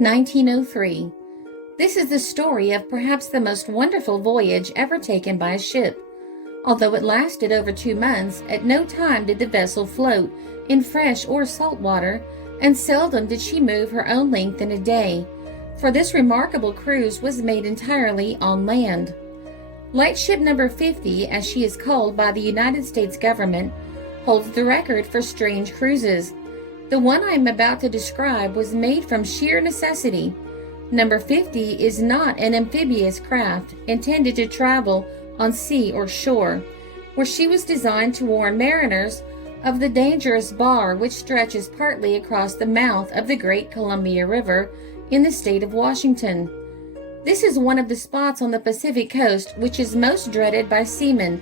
1903. This is the story of perhaps the most wonderful voyage ever taken by a ship. Although it lasted over 2 months, at no time did the vessel float in fresh or salt water, and seldom did she move her own length in a day, for this remarkable cruise was made entirely on land. Lightship number 50, as she is called by the United States government, holds the record for strange cruises. The one I am about to describe was made from sheer necessity. Number 50 is not an amphibious craft intended to travel on sea or shore, where she was designed to warn mariners of the dangerous bar which stretches partly across the mouth of the great Columbia River in the state of Washington. This is one of the spots on the Pacific coast which is most dreaded by seamen,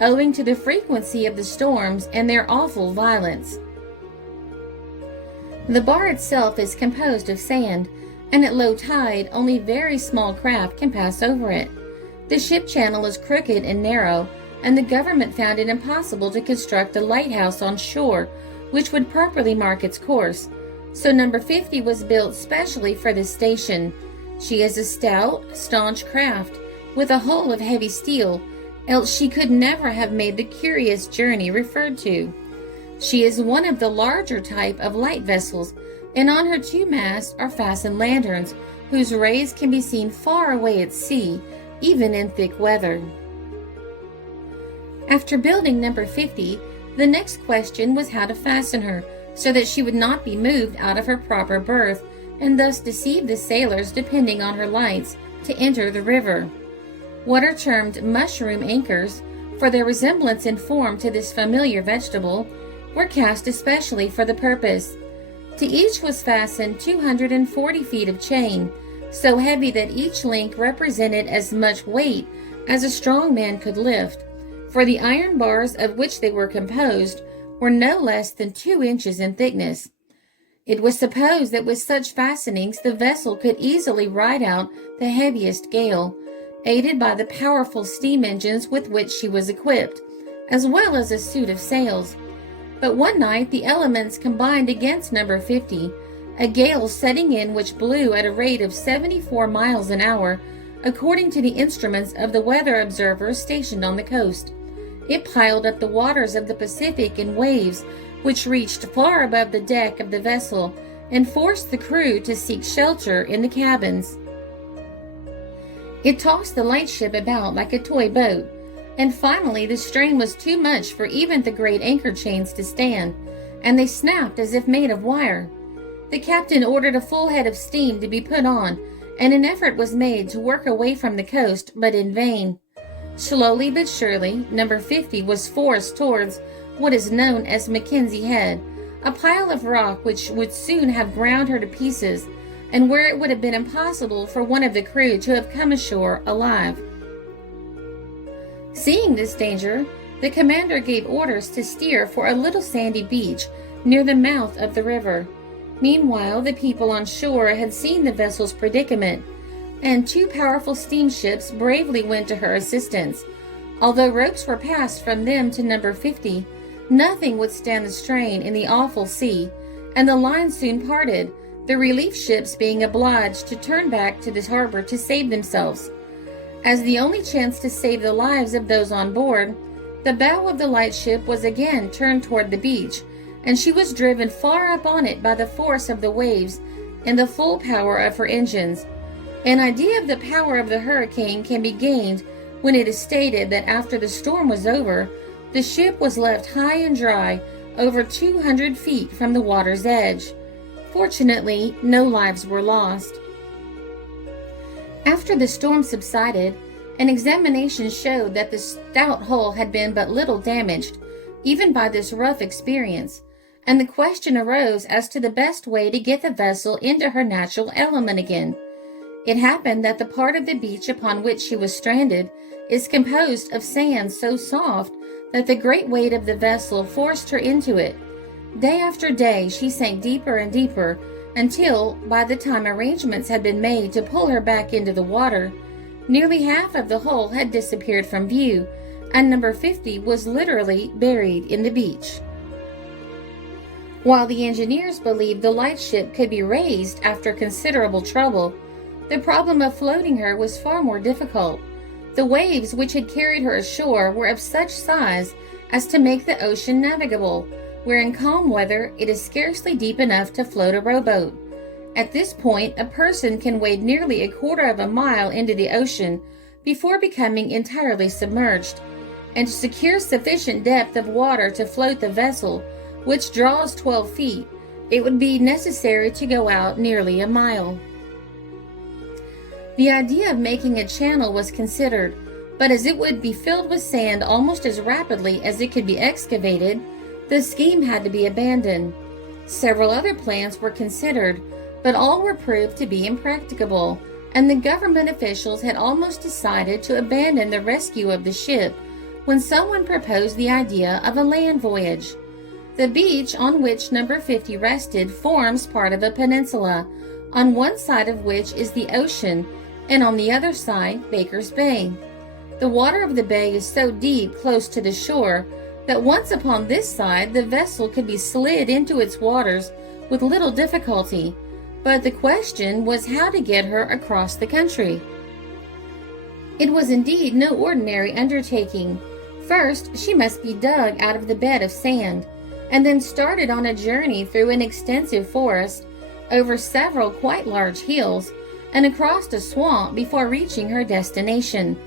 owing to the frequency of the storms and their awful violence. The bar itself is composed of sand, and at low tide only very small craft can pass over it. The ship channel is crooked and narrow, and the government found it impossible to construct a lighthouse on shore which would properly mark its course, so number 50 was built specially for this station. She is a stout, staunch craft, with a hull of heavy steel, else she could never have made the curious journey referred to. She is one of the larger type of light vessels, and on her 2 masts are fastened lanterns, whose rays can be seen far away at sea, even in thick weather. After building number 50, the next question was how to fasten her, so that she would not be moved out of her proper berth, and thus deceive the sailors depending on her lights to enter the river. What are termed mushroom anchors, for their resemblance in form to this familiar vegetable, were cast especially for the purpose. To each was fastened 240 feet of chain, so heavy that each link represented as much weight as a strong man could lift, for the iron bars of which they were composed were no less than 2 inches in thickness. It was supposed that with such fastenings the vessel could easily ride out the heaviest gale, aided by the powerful steam engines with which she was equipped, as well as a suit of sails. But one night the elements combined against number 50, a gale setting in which blew at a rate of 74 miles an hour, according to the instruments of the weather observers stationed on the coast. It piled up the waters of the Pacific in waves which reached far above the deck of the vessel and forced the crew to seek shelter in the cabins. It tossed the lightship about like a toy boat, and finally the strain was too much for even the great anchor chains to stand, and they snapped as if made of wire. The captain ordered a full head of steam to be put on, and an effort was made to work away from the coast, but in vain. Slowly but surely, number 50 was forced towards what is known as Mackenzie Head, a pile of rock which would soon have ground her to pieces, and where it would have been impossible for one of the crew to have come ashore alive. Seeing this danger, the commander gave orders to steer for a little sandy beach near the mouth of the river. Meanwhile, the people on shore had seen the vessel's predicament, and 2 powerful steamships bravely went to her assistance. Although ropes were passed from them to number 50, nothing would stand the strain in the awful sea, and the line soon parted, the relief ships being obliged to turn back to this harbor to save themselves. As the only chance to save the lives of those on board, the bow of the lightship was again turned toward the beach, and she was driven far up on it by the force of the waves and the full power of her engines. An idea of the power of the hurricane can be gained when it is stated that after the storm was over, the ship was left high and dry over 200 feet from the water's edge. Fortunately, no lives were lost. After the storm subsided, an examination showed that the stout hull had been but little damaged, even by this rough experience, and the question arose as to the best way to get the vessel into her natural element again. It happened that the part of the beach upon which she was stranded is composed of sand so soft that the great weight of the vessel forced her into it. Day after day she sank deeper and deeper, until, by the time arrangements had been made to pull her back into the water, nearly half of the hull had disappeared from view, and number 50 was literally buried in the beach. While the engineers believed the lightship could be raised after considerable trouble, the problem of floating her was far more difficult. The waves which had carried her ashore were of such size as to make the ocean navigable, where in calm weather it is scarcely deep enough to float a rowboat. At this point, a person can wade nearly a quarter of a mile into the ocean before becoming entirely submerged, and to secure sufficient depth of water to float the vessel, which draws 12 feet, it would be necessary to go out nearly a mile. The idea of making a channel was considered, but as it would be filled with sand almost as rapidly as it could be excavated, the scheme had to be abandoned. Several other plans were considered, but all were proved to be impracticable, and the government officials had almost decided to abandon the rescue of the ship when someone proposed the idea of a land voyage. The beach on which number 50 rested forms part of a peninsula, on one side of which is the ocean, and on the other side Baker's Bay. The water of the bay is so deep close to the shore that once upon this side the vessel could be slid into its waters with little difficulty, but the question was how to get her across the country. It was indeed no ordinary undertaking. First, she must be dug out of the bed of sand, and then started on a journey through an extensive forest, over several quite large hills, and across a swamp before reaching her destination.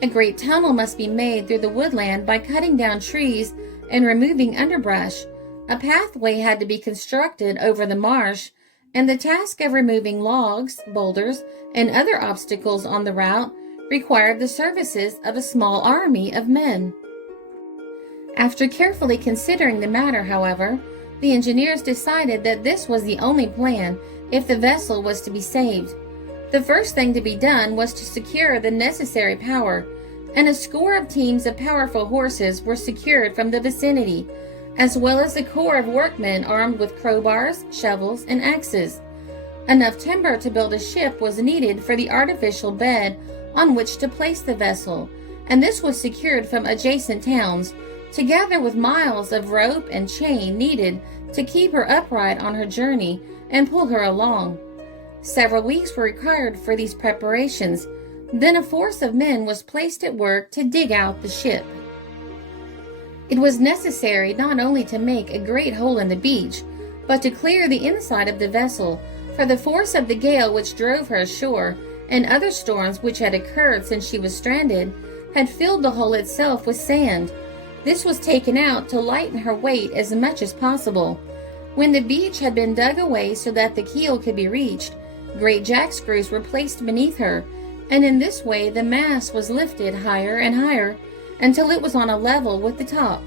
A great tunnel must be made through the woodland by cutting down trees and removing underbrush. A pathway had to be constructed over the marsh, and the task of removing logs, boulders, and other obstacles on the route required the services of a small army of men. After carefully considering the matter, however, the engineers decided that this was the only plan if the vessel was to be saved. The first thing to be done was to secure the necessary power, and a score of teams of powerful horses were secured from the vicinity, as well as a corps of workmen armed with crowbars, shovels, and axes. Enough timber to build a ship was needed for the artificial bed on which to place the vessel, and this was secured from adjacent towns, together with miles of rope and chain needed to keep her upright on her journey and pull her along. Several weeks were required for these preparations. Then a force of men was placed at work to dig out the ship. It was necessary not only to make a great hole in the beach, but to clear the inside of the vessel, for the force of the gale which drove her ashore and other storms which had occurred since she was stranded had filled the hole itself with sand. This was taken out to lighten her weight as much as possible. When the beach had been dug away so that the keel could be reached, great jack screws were placed beneath her, and in this way the mast was lifted higher and higher until it was on a level with the top.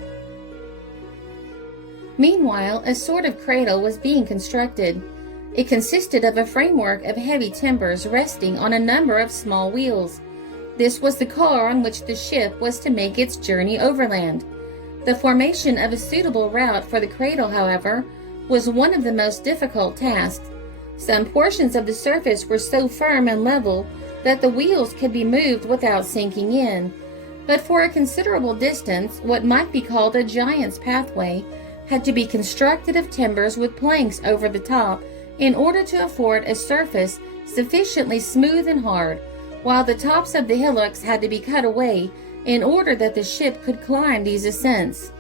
Meanwhile, a sort of cradle was being constructed. It consisted of a framework of heavy timbers resting on a number of small wheels. This was the car on which the ship was to make its journey overland. The formation of a suitable route for the cradle, however, was one of the most difficult tasks. Some portions of the surface were so firm and level that the wheels could be moved without sinking in, but for a considerable distance, what might be called a giant's pathway had to be constructed of timbers with planks over the top in order to afford a surface sufficiently smooth and hard, while the tops of the hillocks had to be cut away in order that the ship could climb these ascents.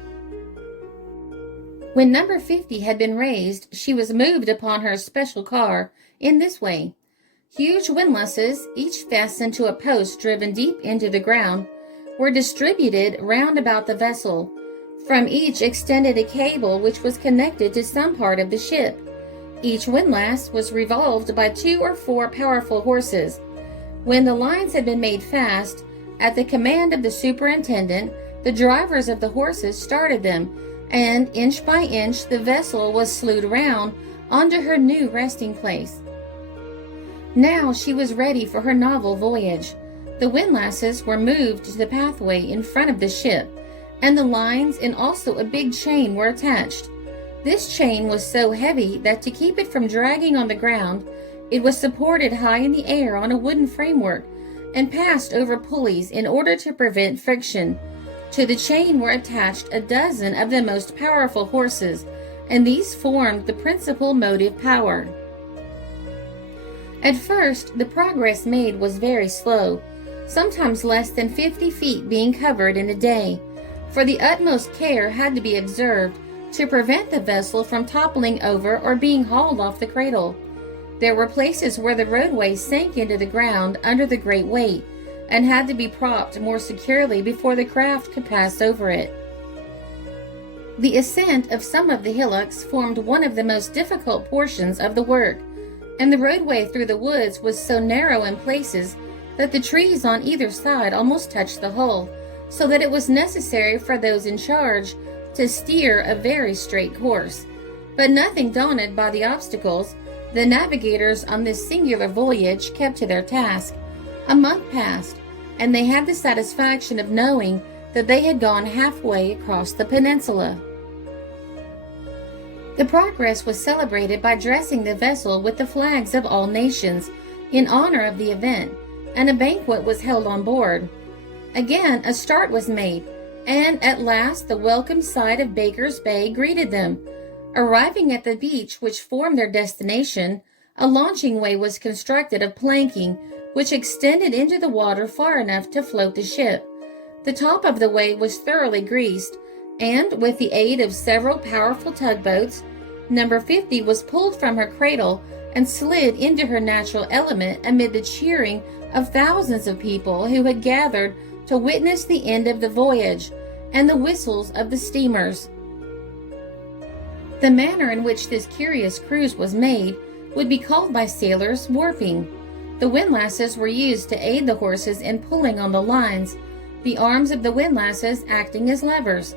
When number 50 had been raised, she was moved upon her special car in this way. Huge windlasses, each fastened to a post driven deep into the ground, were distributed round about the vessel. From each extended a cable which was connected to some part of the ship. Each windlass was revolved by 2 or 4 powerful horses. When the lines had been made fast, at the command of the superintendent, the drivers of the horses started them, and inch by inch the vessel was slewed round onto her new resting place. Now she was ready for her novel voyage. The windlasses were moved to the pathway in front of the ship, and the lines and also a big chain were attached. This chain was so heavy that to keep it from dragging on the ground, it was supported high in the air on a wooden framework and passed over pulleys in order to prevent friction. To the chain were attached a dozen of the most powerful horses, and these formed the principal motive power. At first, the progress made was very slow, sometimes less than 50 feet being covered in a day, for the utmost care had to be observed to prevent the vessel from toppling over or being hauled off the cradle. There were places where the roadway sank into the ground under the great weight and had to be propped more securely before the craft could pass over it. The ascent of some of the hillocks formed one of the most difficult portions of the work, and the roadway through the woods was so narrow in places that the trees on either side almost touched the hull, so that it was necessary for those in charge to steer a very straight course. But nothing daunted by the obstacles, the navigators on this singular voyage kept to their task. A month passed, and they had the satisfaction of knowing that they had gone halfway across the peninsula. The progress was celebrated by dressing the vessel with the flags of all nations in honor of the event, and a banquet was held on board. Again, a start was made, and at last the welcome sight of Baker's Bay greeted them. Arriving at the beach which formed their destination, a launching way was constructed of planking which extended into the water far enough to float the ship. The top of the way was thoroughly greased, and with the aid of several powerful tugboats, number 50 was pulled from her cradle and slid into her natural element amid the cheering of thousands of people who had gathered to witness the end of the voyage and the whistles of the steamers. The manner in which this curious cruise was made would be called by sailors warping. The windlasses were used to aid the horses in pulling on the lines, the arms of the windlasses acting as levers.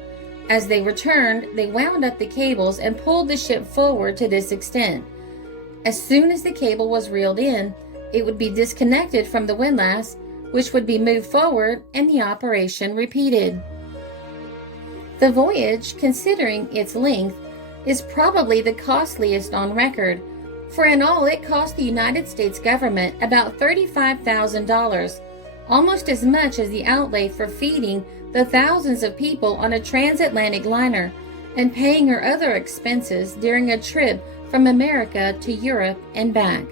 As they returned, they wound up the cables and pulled the ship forward to this extent. As soon as the cable was reeled in, it would be disconnected from the windlass, which would be moved forward, and the operation repeated. The voyage, considering its length, is probably the costliest on record, for in all it cost the United States government about $35,000, almost as much as the outlay for feeding the thousands of people on a transatlantic liner and paying her other expenses during a trip from America to Europe and back.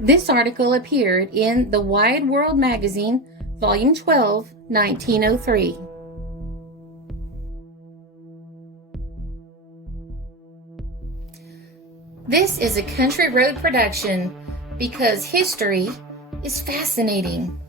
This article appeared in The Wide World Magazine, Volume 12, 1903. This is a Country Road production because history is fascinating.